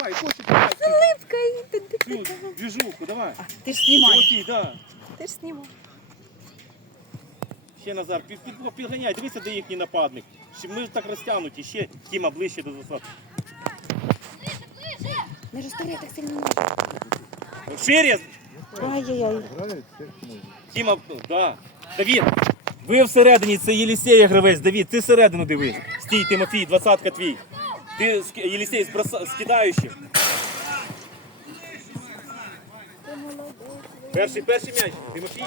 давай, Костя, давай. Липка. Цю движуху, давай. Ти ж знімаєш. Окей, да. Ти ж знімаєш. Ще Назар, під, під, підганяй, дивися, де їхній нападник. Ще Ми ж так розтягнуті, ще Тіма ближче до засад. Не розставляй так сильно ножки. Шире! Ай-яй-яй. Грають, як можна. Тіма, да. Давід, ви всередині, це Єлісей гравець. Давід, ти всередину дивись. Стій, Тимофій, двадцятка твій. Ти ск- Єлісей зброса- скидаючий. Перший, перший м'яч. Тимофій,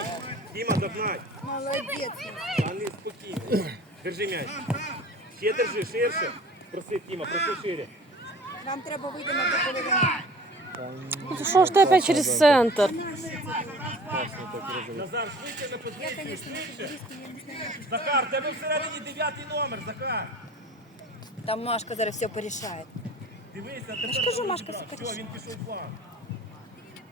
Тіма, догнать. Молодець. Не спокійно. Держи м'яч. Ще держи, ширше. Проси, Тіма, проси шире. Нам треба вийти на дополовину. Ну Що ж ти опять через центр? Назар, швидше на позицію, швидше. Захар, тебе всередині дев'ятий номер, Захар. Там Машка зараз все порішає. Дивися, тепер ж кажу, Машка все Все, він пішов в план.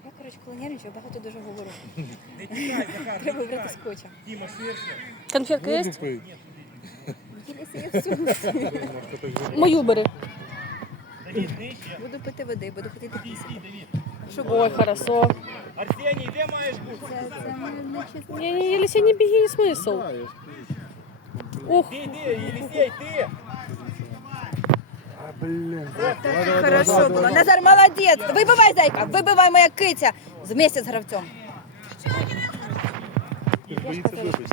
Я, коротше, коли нервничаю, багато дуже говорю. Не тікай, Захар, Треба не тікай. скотча. Тіма, ширше. Конфетка я живе. Мою бери. Давід, нижче. Буду пити води, буду ходити Стій, після. стій, Давід. Щоб Ой, хорошо. Арсеній, де маєш бути? це, це не, не чесно. Не, не, Елисей, не беги, смысл. Да, я ж кажу. Ух, Ти, ти, Єлісей, ти. А, блін. Так хорошо було. Назар, молодець. Вибивай, зайка, вибивай моя киця. Вместе з гравцем. Ти ж боїться вибити.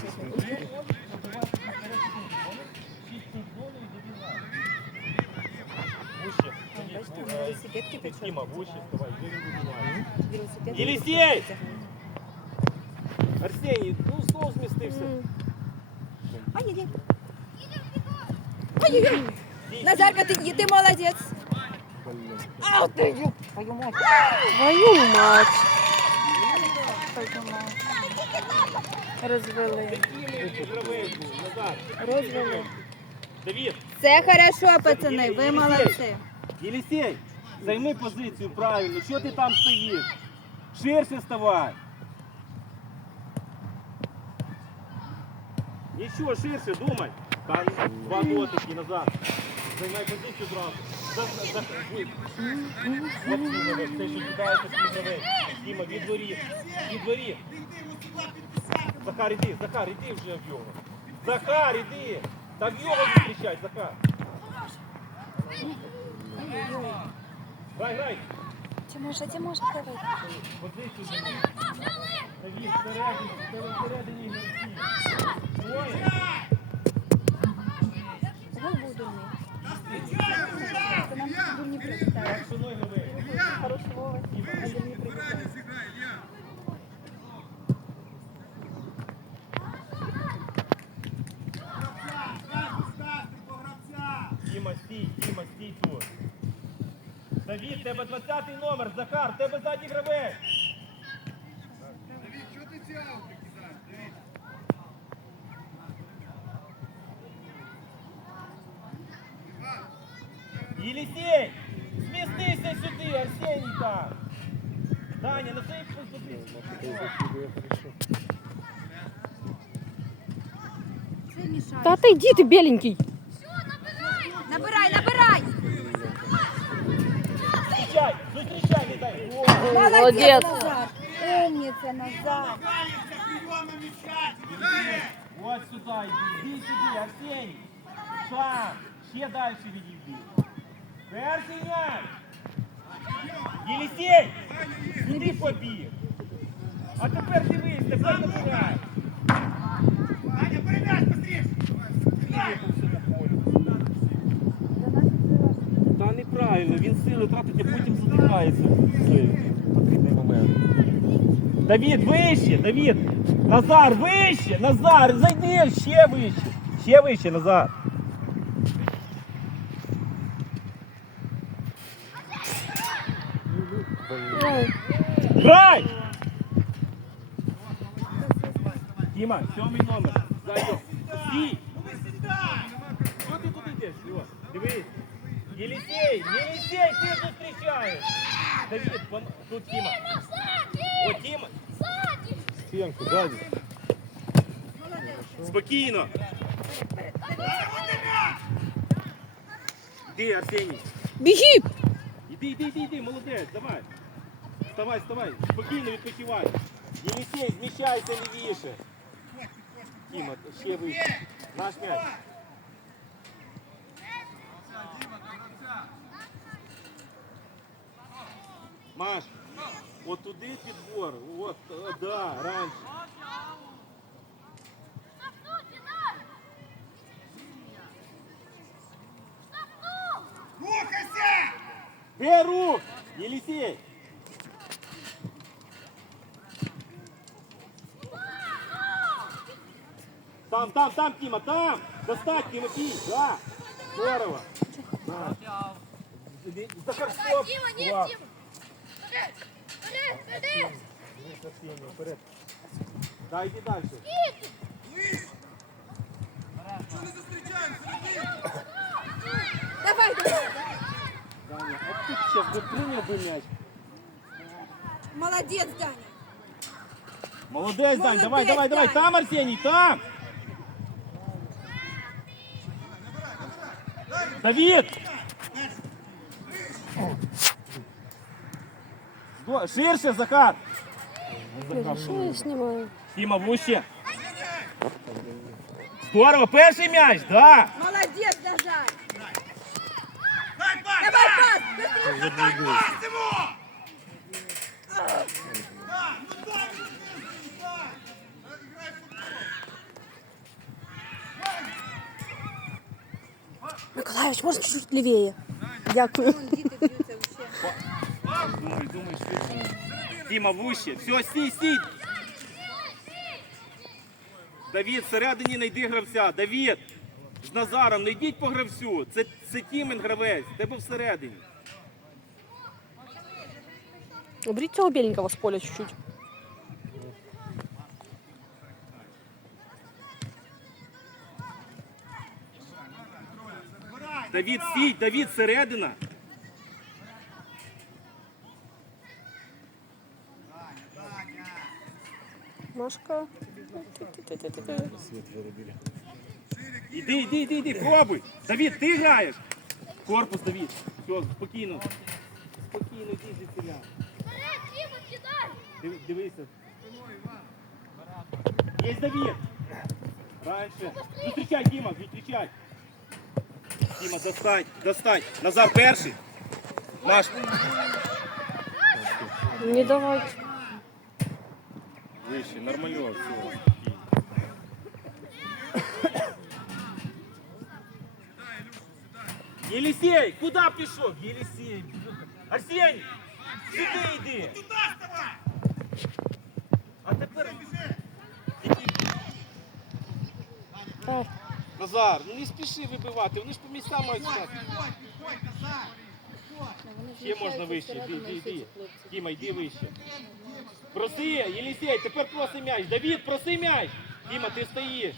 Вуще. Бачите, на велосипедки Ти, Тіма, вуще, вставай, де він вибиває? Велосипед. Єлісей! Арсеній, ну знов змістився. Ай-яй-яй. Ай-яй-яй. Назарка, ти молодець. Блін. Ау, ёб твою мать. твою мать. Твою мать. Розвели. Розвели. Давід, Все хорошо, пацани, ви молодці. Єлісей, займи позицію правильно. Що ти там стоїш? Ширше ставай. Нічого, ширше, думай. Та два дотики назад. Займай позицію одразу. Що кидається. Тіма, від дворі. Від дворі. Захар, іди, Захар, іди вже в його. Захар, іди. Так його зустрічай, Захар. Грай, грай. Тимоша, Тимоша, давай. Позицію займи. Давід, всередині, всередині гравці. Давід, тебе 20-й номер, Захар, тебе задній гравець. Єлісей, змістися сюди, Арсеній там. Даня, на своїй позиції. Марко так закидує хорошо. Це мішає. Да отойди ты, беленький. Набирай, набирай! Зустрічай, зустрічай, віддай. О, Молодець, Молодець. Назар! Умниця, Назар! От сюди йди, іди сюди, Арсеній. Шаг, ще далі відійди. Перший м'яч. Єлісей, сюди побіг. А тепер дивись, тепер набирай. Та неправильно, він сили тратить, а потім задихається в потрібний момент. Давід, вище, Давід! Назар, вище! Назар, зайди ще вище! Ще вище, Назар! Ой, Грай! Діма, сьомий номер. Зайду. Стій! Давід, пон- тут Тіма. О, Тіма. Стінку, ззаді. Спокійно. Ти, Арсеній. Беги! Іди, іди, іди, іди, молодець, давай. Вставай, вставай, спокійно відпочивай. Єлісей, зміщайся лівіше. Тіма, ще вище. Наш м'яч. Маш, от туди підбор, от, о, да, раніше. Де рух? Єлісей! Там, там, там, Тима, там! Достать, Тимофей, да! Здорово! Да. Захар, стоп! Дима, нет, Класс. Дима! Вперед! Дайте далі. Чого не зустрічаємося? Давай, давай! Даня, а ти сейчас би прийняв би м'яч. Молодець, Даня! Молодець, Дань, давай, давай, давай! Там, Арсеній, там! Давид! Ширше, Захар! Що вуще! Здорово, перший м'яч, да! Молодец, Дажай! Дай пас! Давай пас! быстрее! Дай пас ему! Ну дай, ну дай! Миколаевич, можно чуть-чуть левее? Дякую. Вон. Думай, думай, швидше. Тіма, вуще. Все, стій, стій. Давід, всередині знайди гравця. Давід, з Назаром, не йдіть по гравцю. Це, це Тімін гравець, тебе всередині. Уберите того беленького с поля чуть-чуть. Давід, стій, Давід, середина. Машка. Ты-ты-ты-ты-ты. Свет вырубили. Іди, іди, іди, іди, пробуй. Давід, ти граєш. Корпус, Давід. Все, спокійно. Спокійно, йди звідсіля. Вперед, Дима, кидай! Диви- Дивися. Є Давід. Дальше. Зустрічай, Діма, зустрічай. Діма, достань, достань. Назар перший. Наш. Не давай. Вище, нормально, все. Єлісей, куди пішов? Єлісей. Арсеній, сюди йди. А тепер... Назар, ну не спіши вибивати, вони ж по місцям мають стати. Ще можна вище, йди, йди, йди. Тіма, йди вище. Проси, Єлісей, тепер проси м'яч. Давід, проси м'яч. Діма, ти стоїш.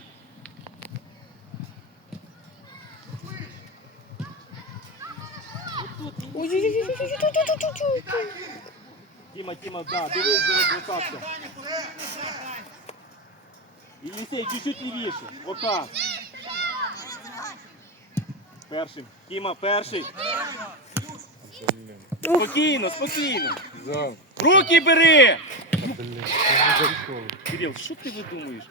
Діма, Діма, да, дивись, розвертався. Єлісей, чуть-чуть лівіше. Отак. Першим. Діма, перший. Спокійно, спокійно. Руки бери! Кирилл, что ты выдумаешь?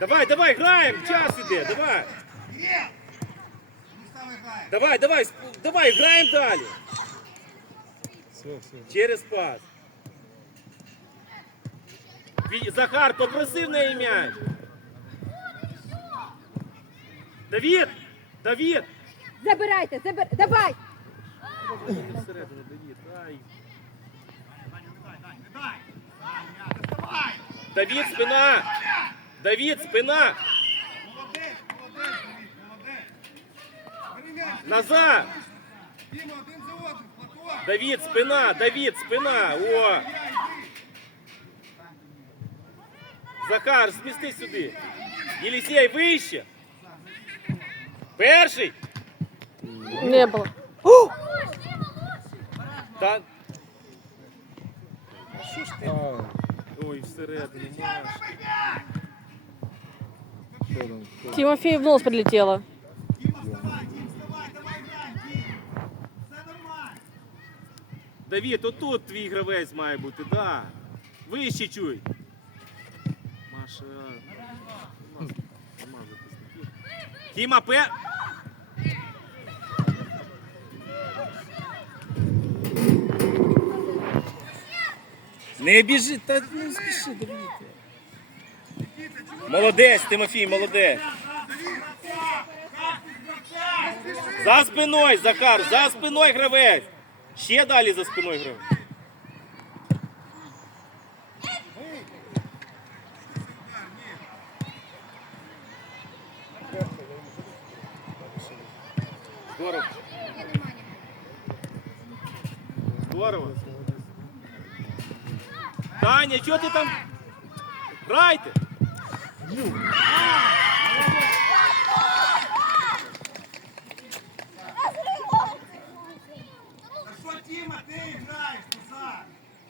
Давай, давай, граємо, час іде, давай. Давай, давай, давай, граємо далі. Все, все. Через пас. Захар, попросив неї м'яч. Давід! Давід! Забирайте, забирайте. Давай. Всередину, Давід, ай. Давід, спина! Давід, спина! Молодець, молодець, молодець! Назад! Діма, один за одним, Давід, спина! Давід, спина! О! Захар, змісти сюди. Єлісій, вище. Перший. Не було. О! Та... Що ж ти? Ой, всередині. Тимофею в нос прилетело. Давид, отут твій гравець має бути, да. Вище чуй. Маша. Нема нема захисників. Тіма, пе. Не біжи, та не спіши, Давід. Молодець, Тимофій, молодець. За спиною, Захар, за спиною гравець. Ще далі за спиною гравець.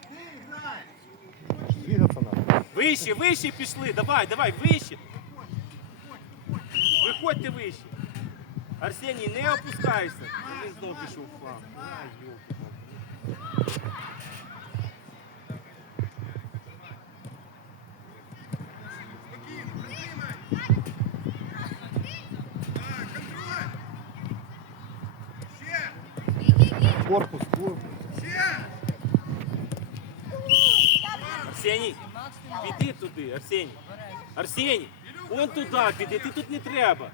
Ти граєш. Двигаться надо. Вище, вище пішли. Давай, давай, вище. Виходьте вище. Арсеній, не опускайся. Він знову пішов в фланг. Арсеній, он туди піди, ти тут не треба.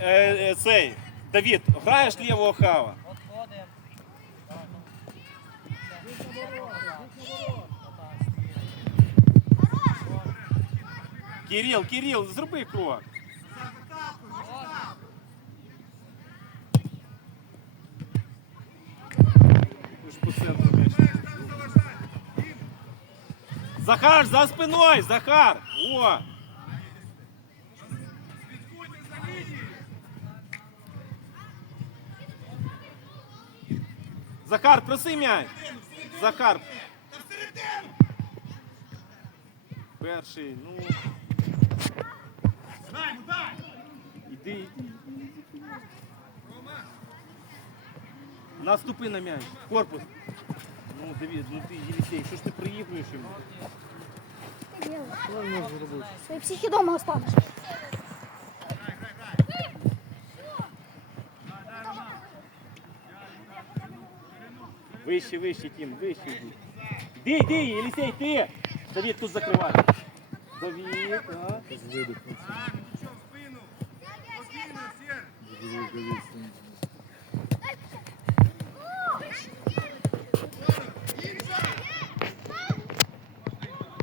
Е, е, цей, Давід, граєш лівого хава. Кирил, Кирил, зроби крок. Захар, за спиною, Захар! О! Захар, проси м'яч! Захар, перший, ну, іди, іди. Наступи на м'яч. Корпус. Ну, Давид, ну ти, Єлісей, що ж ти приїхуєш йому? Свои психи дома останешь. Вище, вище, Тім, вище йди. Іди, іди, Єлісей, ти! Давид, тут закривай. Давид, а? Видих на це. Що в спину? Спокійно, Сер. Диви, дивись.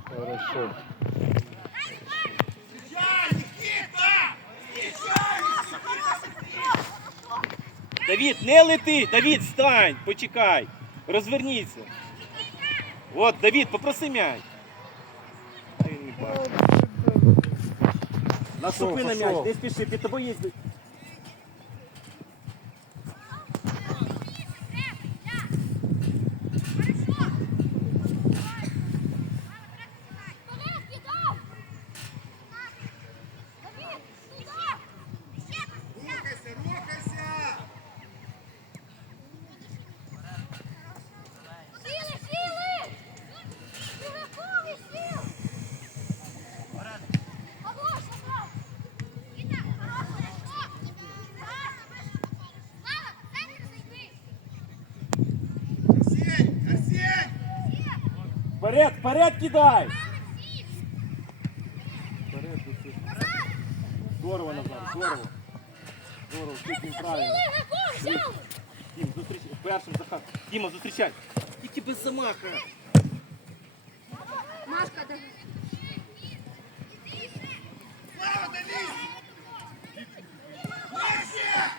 Хорошо. Встречай, Никита! Встречай, Никита! Давід, не лети! Давід, стань! Почекай! Розверніться! От, Давід, попроси м'яч. Наступи на м'яч, десь не спіши, під тобою є. Вперед, вперед кидай! Вперед. Здорово, Назар, здорово. Здорово, тут він правильно. Дім, зустрічай. Першим Захар. Діма, зустрічай. Тільки без замаха. Машка, да. Слава, Давид! Нижче!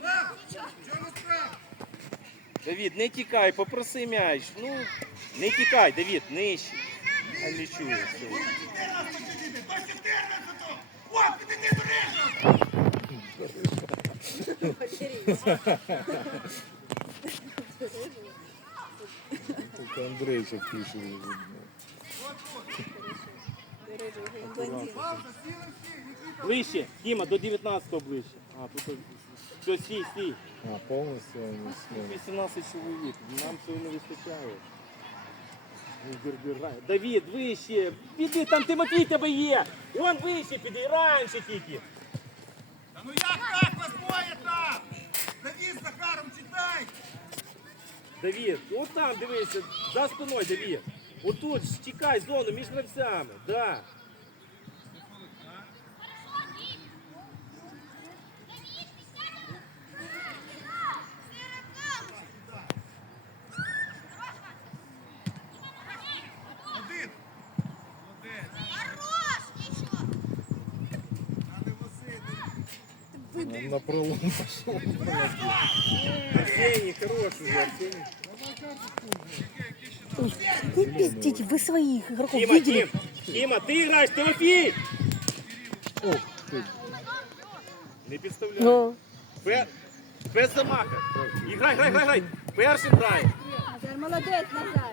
Слава, в чому справа? Давід, не тікай, попроси м'яч. Ну, не тікай, Давід, нижче. А не чує. все. 14 сидіти, до 14! От, підійди до режу! Тільки Андрійчик пише. Ближче, Діма, до 19-го ближче. А, тут все, стій, стій. А, повністю вони сняли. 18 чоловік, нам цього не вистачає. Ну, дір-дір, рай. Давід, вище, піди, там Тимофій тебе є. Вон вище, піди, раніше тільки. Та ну як так вас двоє там? Давід з Захаром читай! Давід, от там дивися, за спиною, Давід. Отут, чекай зону між гравцями, да. Василь! На- На пролом пішов. Арсеній, хороший вже, Арсеній. Не пиздите, вы своих игроков Тіма, видели? Тіма, ти граєш, Тимофій! Ох, ти. Не підставляй. Ну, Пе- Без замаха. І грай, грай, грай, грай. Першим грай. Назар, молодець, Назар.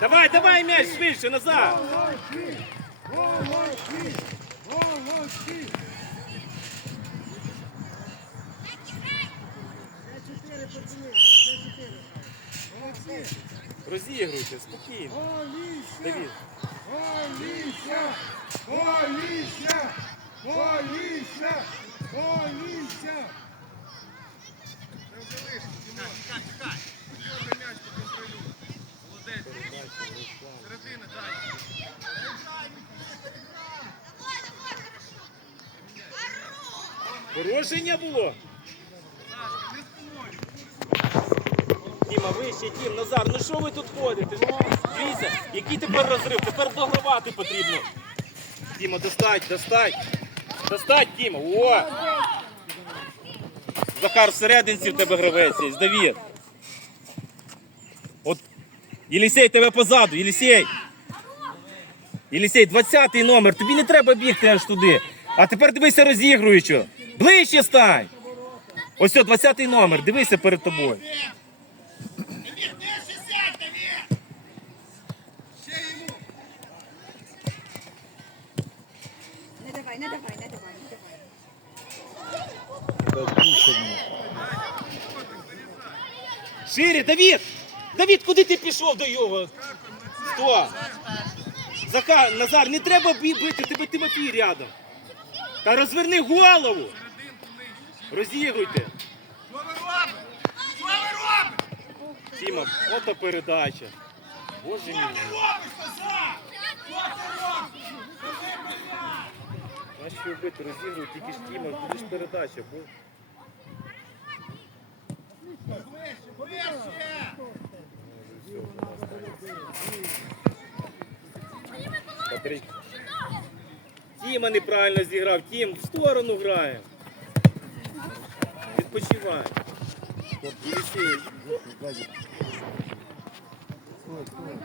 Давай, давай м'яч швидше, назад. Молодці! Молодці! Молодці! Розігруйте, спокійно. Давід. Поліся! Поліся! Поліся! Поліся! Чекай, чекай! Чорний м'яч поконтролюй. Молодець. Середина, дай. Порушення було. Тіма, вище, Тім, Назар, ну що ви тут ходите? Дивіться, який тепер розрив? Тепер догравати потрібно. Тіма, достать, достать. Достать, Тіма. О! Захар всерединці в тебе гравець є, Давід. Єлісей тебе позаду, Єлісей. Єлісей, 20 номер, тобі не треба бігти аж туди. А тепер дивися розігруючи. Ближче стань. Ось о, 20 номер, дивися перед тобою. Не давай, не давай, не давай, не давай. Шире, Давід! Давід, куди ти пішов до його? Сто! Захар, Назар, не треба бити, тебе Тимофій рядом. Та розверни голову. Розігруйте. Тіма, ото передача. Боже мій. Що ти робиш, Назар? Що ти робиш? А що робити? Розігруй, тільки ж Тіма, тобі ж передача. Бо... Ближче! Тіма неправильно зіграв, Тім в сторону грає. Відпочивай. Єлісей, Ззаді. Стой, стой.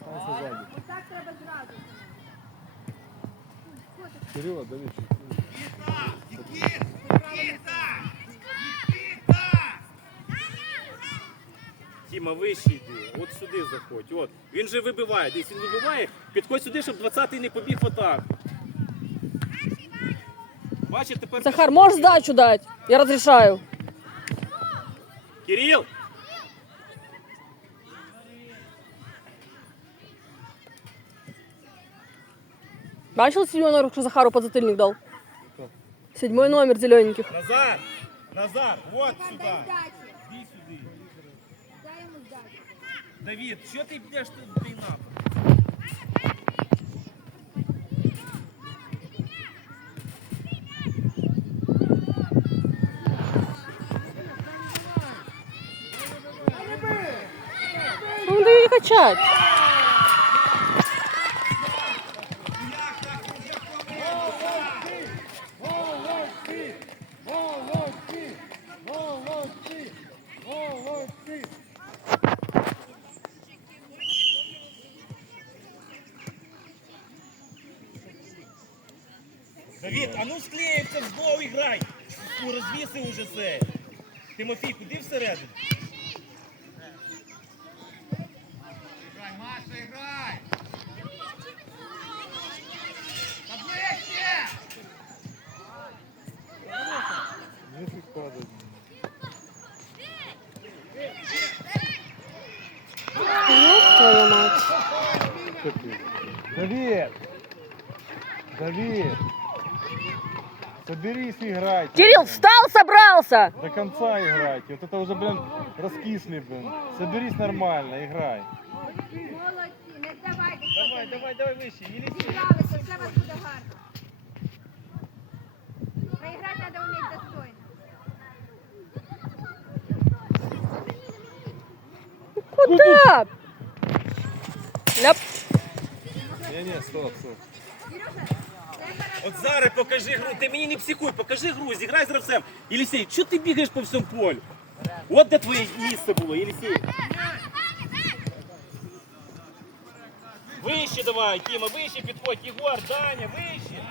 Станься ззаді. Так треба зразу. Кирило, Давид. Нікіт! Нікіта! Нікіта! Тіма, вище йди. От сюди заходь. От. Він же вибиває. Десь він вибиває. Підходь сюди, щоб 20-й не побіг в атаку. Бачиш, тепер. Захар, можешь сдачу дать? Я разрешаю. Кирил! Бачил седьмой номер, что Захару подзатыльник дал? Седьмой номер зелененьких. Назар! Назар! Вот Дай сюди! здачі. Іди сюди. Дай йому здачі. Давід, що ти йдеш тут напад? Ну да качать. Тимофій, встал, собрался! До конца играйте. Вот это уже, блин, раскисли, блин. Соберись нормально, играй. Молодці, не здавайте. Давай, давай, давай вище. Єлісей. Зібралися, все у вас буде гарно. Проіграти треба вміти достойно. Куда? Ляп. Не-не, стоп, стоп. От зараз покажи гру. Ти мені не психуй, покажи гру, зіграй з гравцем. Єлісей, чого ти бігаєш по всьому полю? От де твоє місце було, Єлісей. Вище давай, Тіма, вище підходь, Єгор, Даня, вище.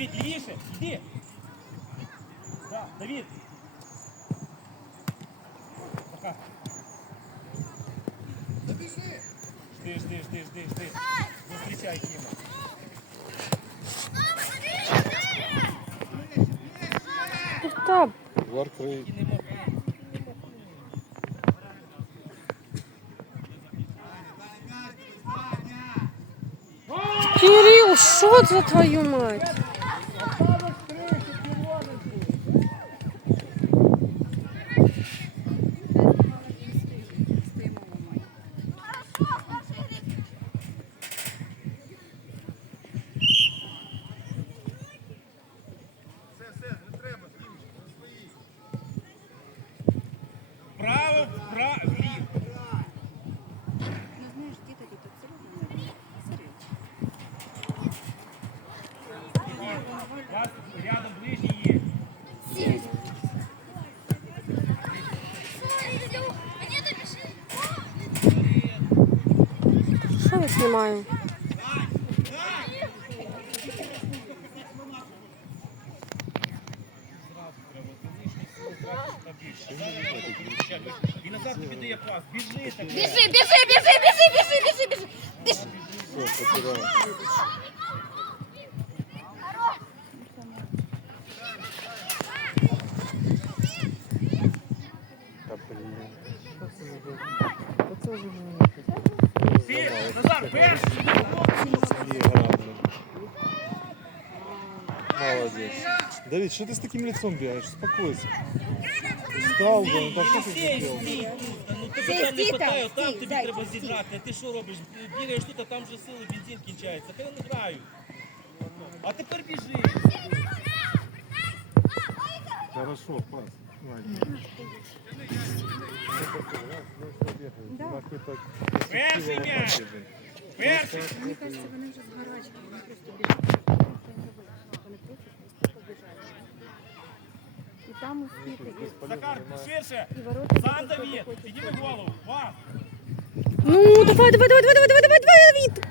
Давід, лівіше, йди. Да, Давід. Пока. Забіжи! Жди, жди, жди, жди, жди. Зустрічай, Тіма. Куда? Варкрей. Кирилл, что за твою мать? Все, все, не треба, Дімчик, не стоїть. Вправо, вправо, вліво. Ну знаєш, діти тут абсолютно не У вас рядом ближній є. Что я снимаю? Назар, перший. игра, блин. Молодец. Давид, что ты с таким лицом бегаешь? Успокойся. Устал, блин, да что ты Єлісей, сделал? стій тут. Ну тебе Стій, там не стій хватає, там, там стій, тобі зайчик, треба стій. зідрати. А ти що робиш? Бігаєш тут, а там вже сили, бензин кінчається. Хай вони грають. А тепер біжи. Хорошо, пас. Перший м'яч. Перший. Мені кажется, вони вже з гарачки, вони просто біжать. Вони просто побіжали. І там успіти, і, Захар, ширше. Сам Давід. Підніми голову. Пас. Ну, давай, давай, давай, давай, давай, давай, давай, Давид!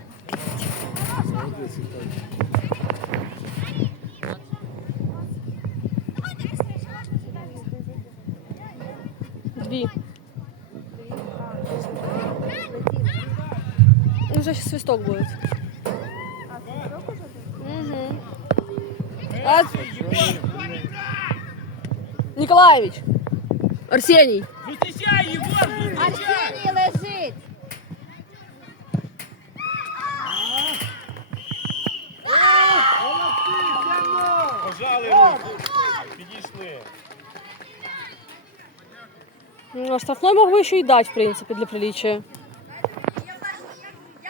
Ну, будет. Угу. А... Николаевич. Зустрічай, Єгор, зустрічай! Лежить. Пожали. Підійшли. Ну, а штрафной мог бы еще и дать, в принципе, для приличия.